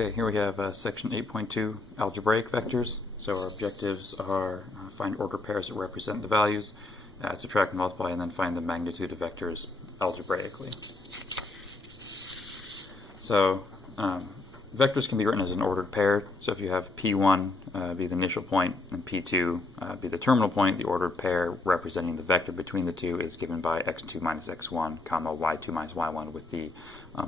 Okay, here we have section 8.2, algebraic vectors. So our objectives are find ordered pairs that represent the values, subtract and multiply, and then find the magnitude of vectors algebraically. So vectors can be written as an ordered pair. So if you have P1 be the initial point and P2 be the terminal point, the ordered pair representing the vector between the two is given by x2 minus x1, comma y2 minus y1 with the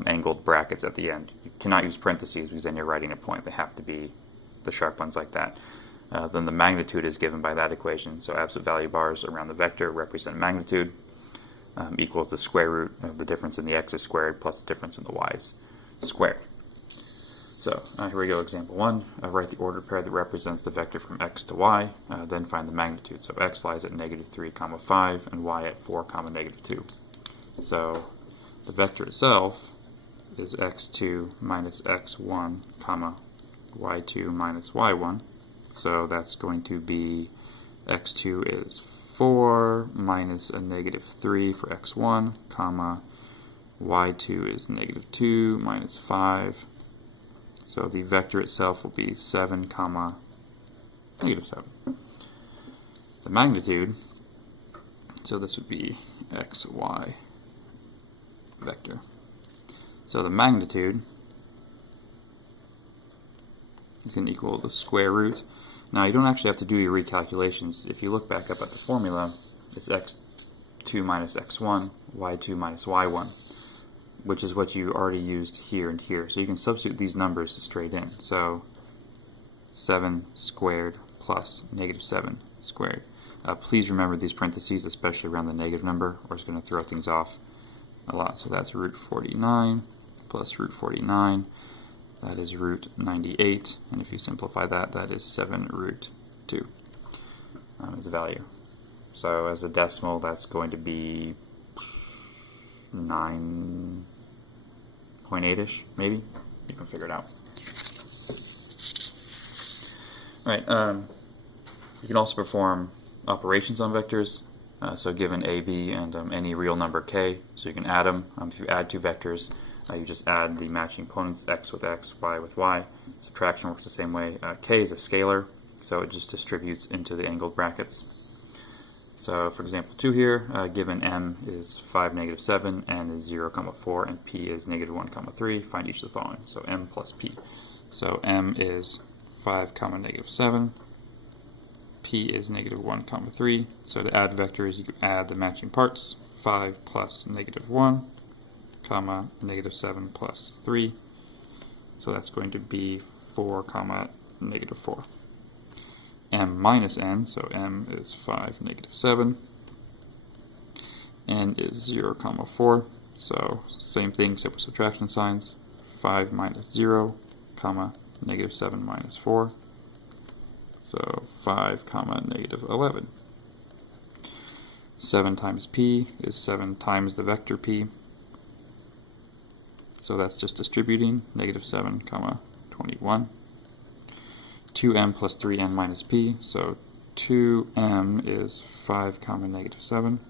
angled brackets at the end. You cannot use parentheses because then you're writing a point. They have to be the sharp ones like that. Then the magnitude is given by that equation. So absolute value bars around the vector represent magnitude equals the square root of the difference in the x's squared plus the difference in the y's squared. So here we go, example 1. Write the ordered pair that represents the vector from x to y, then find the magnitude. So x lies at negative 3, comma 5, and y at 4, comma negative 2. So the vector itself is x2 minus x1, comma y2 minus y1. So that's going to be x2 is 4 minus a negative 3 for x1, comma y2 is negative 2 minus 5. So the vector itself will be 7, comma negative 7. The magnitude, so this would be xy vector. So the magnitude is going to equal the square root. Now you don't actually have to do your recalculations. If you look back up at the formula, it's x2 minus x1, y2 minus y1, which is what you already used here and here. So you can substitute these numbers straight in. So 7 squared plus negative 7 squared. Please remember these parentheses, especially around the negative number, or it's going to throw things off a lot. So that's root 49 plus root 49. That is root 98. And if you simplify that, that is 7 root 2 as a value. So as a decimal, that's going to be 9.8-ish, maybe. You can figure it out. Alright, you can also perform operations on vectors. So given a, b, and any real number k, so you can add them. If you add two vectors, you just add the matching components, x with x, y with y. Subtraction works the same way. K is a scalar, so it just distributes into the angled brackets. So for example 2 here, given m is 5, negative 7, n is 0, 4, and p is negative 1, 3, find each of the following. So m plus p. So m is 5, negative 7. P is negative 1, 3. So to add vectors, you can add the matching parts. 5 plus negative 1, comma, negative 7 plus 3. So that's going to be 4, negative 4. M minus n, so m is 5, negative 7. N is 0, 4. So same thing except with subtraction signs. 5 minus 0, comma, negative 7 minus 4. So 5, negative 11. 7 times p is 7 times the vector p. So that's just distributing, negative 7, 21. 2m plus 3n minus p, so 2m is 5, negative 7,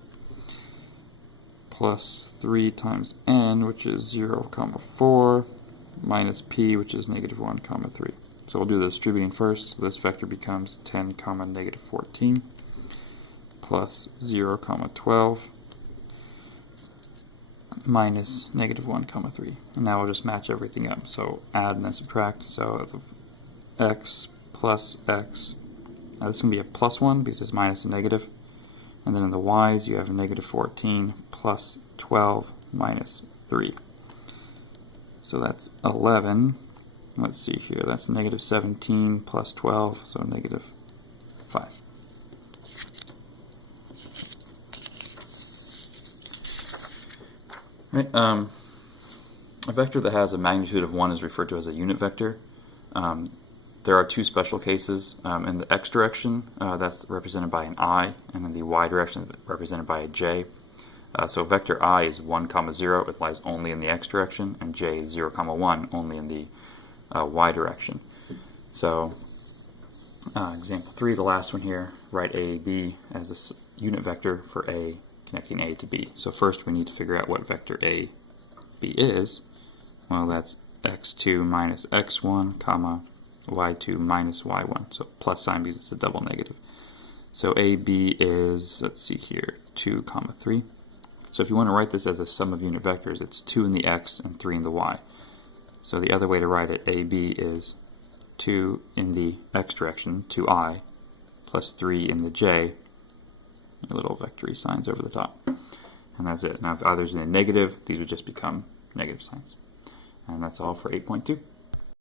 plus 3 times n, which is 0, 4, minus p, which is negative 1, 3. So we'll do the distributing first. So this vector becomes 10, negative 14, plus 0, 12, minus negative 1, 3. And now we'll just match everything up. So add and then subtract. So x plus x. Now this is going to be a plus 1 because it's minus a negative. And then in the y's you have negative 14 plus 12 minus 3. So that's 11. Let's see here, that's negative 17 plus 12, so negative 5. Right, a vector that has a magnitude of 1 is referred to as a unit vector. There are two special cases. In the x direction, that's represented by an I, and in the y direction, represented by a j. So vector I is 1, 0, it lies only in the x direction, and j is 0, 1, only in the y direction. So example 3, the last one here, write a, b as a unit vector for a connecting a to b. So first we need to figure out what vector a, b is. Well, that's x2 minus x1, comma, y2 minus y1. So plus sign because it's a double negative. So AB is, let's see here, 2, comma 3. So if you want to write this as a sum of unit vectors, it's 2 in the x and 3 in the y. So the other way to write it, AB is 2 in the x direction, 2i, plus 3 in the j, little vectory signs over the top. And that's it. Now if either's in the negative, these would just become negative signs. And that's all for 8.2.